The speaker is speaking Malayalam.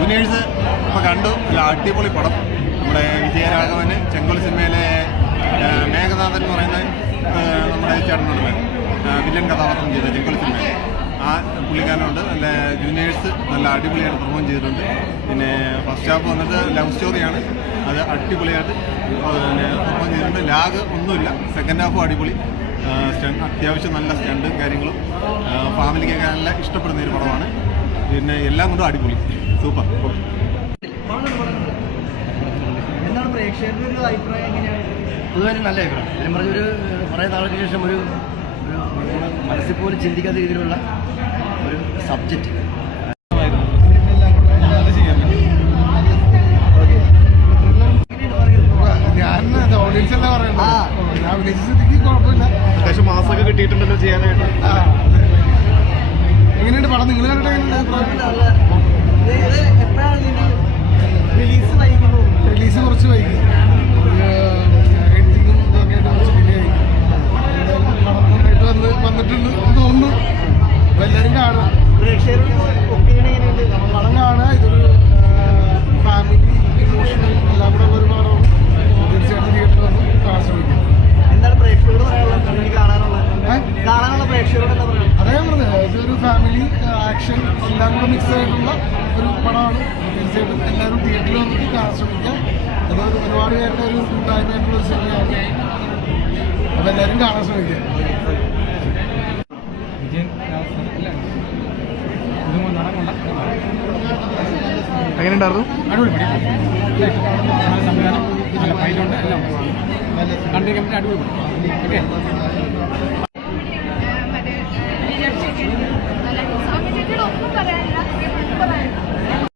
ജൂനിയേഴ്സ് ഇപ്പോൾ കണ്ടു. അടിപൊളി പടം. നമ്മുടെ വിജയരാഘവന് ചെങ്കോൽ സിനിമയിലെ മേഘനാഥൻ എന്ന് പറയുന്ന നമ്മുടെ ചേട്ടനുണ്ട്, വില്ലൻ കഥാപാത്രം ചെയ്ത ചെങ്കോൽ സിനിമ. ആ പുള്ളിക്കാരനുണ്ട്. നല്ല ജൂനിയേഴ്സ് നല്ല അടിപൊളിയായിട്ട് പെർഫോം ചെയ്തിട്ടുണ്ട്. പിന്നെ ഫസ്റ്റ് ഹാഫ് വന്നിട്ട് ലവ് സ്റ്റോറിയാണ്, അത് അടിപൊളിയായിട്ട് പിന്നെ പെർഫോം ചെയ്തിട്ടുണ്ട്. ലാഗ് ഒന്നുമില്ല. സെക്കൻഡ് ഹാഫും അടിപൊളി. അത്യാവശ്യം നല്ല സ്റ്റണ്ടും കാര്യങ്ങളും ഫാമിലിക്കൊക്കെ നല്ല ഇഷ്ടപ്പെടുന്ന ഒരു പടമാണ്. പിന്നെ എല്ലാം കൊണ്ടും അടിപൊളി, സൂപ്പർ. എന്താണ് പ്രേക്ഷകരുടെ ഒരു അഭിപ്രായം? എങ്ങനെയാണ്? പൊതുവെ നല്ല അഭിപ്രായം. ഞാൻ പറഞ്ഞൊരു കുറേ നാൾക്ക് ശേഷം ഒരു മനസ്സിൽ പോലും ചിന്തിക്കാത്ത രീതിയിലുള്ള ഒരു സബ്ജക്റ്റ്. ഞാൻ ഓഡിയൻസ് അല്ല പറയുന്നത്. ഞാൻ അഭിനയിച്ച സ്ഥിതിക്ക് കുഴപ്പമില്ല. അത്യാവശ്യം മാസമൊക്കെ കിട്ടിയിട്ടുണ്ടല്ലോ ചെയ്യാനായിട്ട്. എങ്ങനെയുണ്ട് പടം? നിങ്ങൾ കണ്ടിട്ട് റിലീസ് കുറച്ച് വൈകി. എഡിറ്റിങ്ങും ഇതൊക്കെ ആയിട്ട് കുറച്ച് ഡിലേ ആയി. പടം നന്നായിട്ട് വന്നിട്ടുണ്ട് തോന്നുന്നു. അപ്പോൾ എല്ലാവരും കാണുക, പടം കാണുക. ഇതൊരു ഫാമിലി ഇമോഷണൽ എല്ലാം കൂടെ ഉള്ളൊരു പടമാണ്. തീർച്ചയായിട്ടും തിയേറ്ററിൽ വന്ന് കാണാൻ ശ്രമിക്കും. എന്താണ് പ്രേക്ഷകരോട് പറയാനുള്ളത്? കാണാനുള്ള പ്രേക്ഷകരോട് എന്താ പറയുക? അതേ പറഞ്ഞത്, ഇതൊരു ഫാമിലി ആക്ഷൻ എല്ലാം കൂടെ മിക്സ് ആയിട്ടുള്ള ഒരു പടമാണ്. തീർച്ചയായിട്ടും എല്ലാവരും തിയേറ്ററിൽ വന്നിട്ട് കാണാൻ ശ്രമിക്കുക. അത് ഒരുപാട് പേരുടെ ഒരു കൂട്ടായ്മയായിട്ടുള്ള ഒരു സിനിമയാണ്. അപ്പോൾ എല്ലാവരും കാണാൻ ശ്രമിക്കുക. എങ്ങനെയുണ്ടായിരുന്നു? അടിപൊളി സംവിധാനം നല്ല ഫൈറ്റുണ്ട്, എല്ലാം കണ്ടിരിക്കാൻ അടിപൊളി. ഓക്കെ.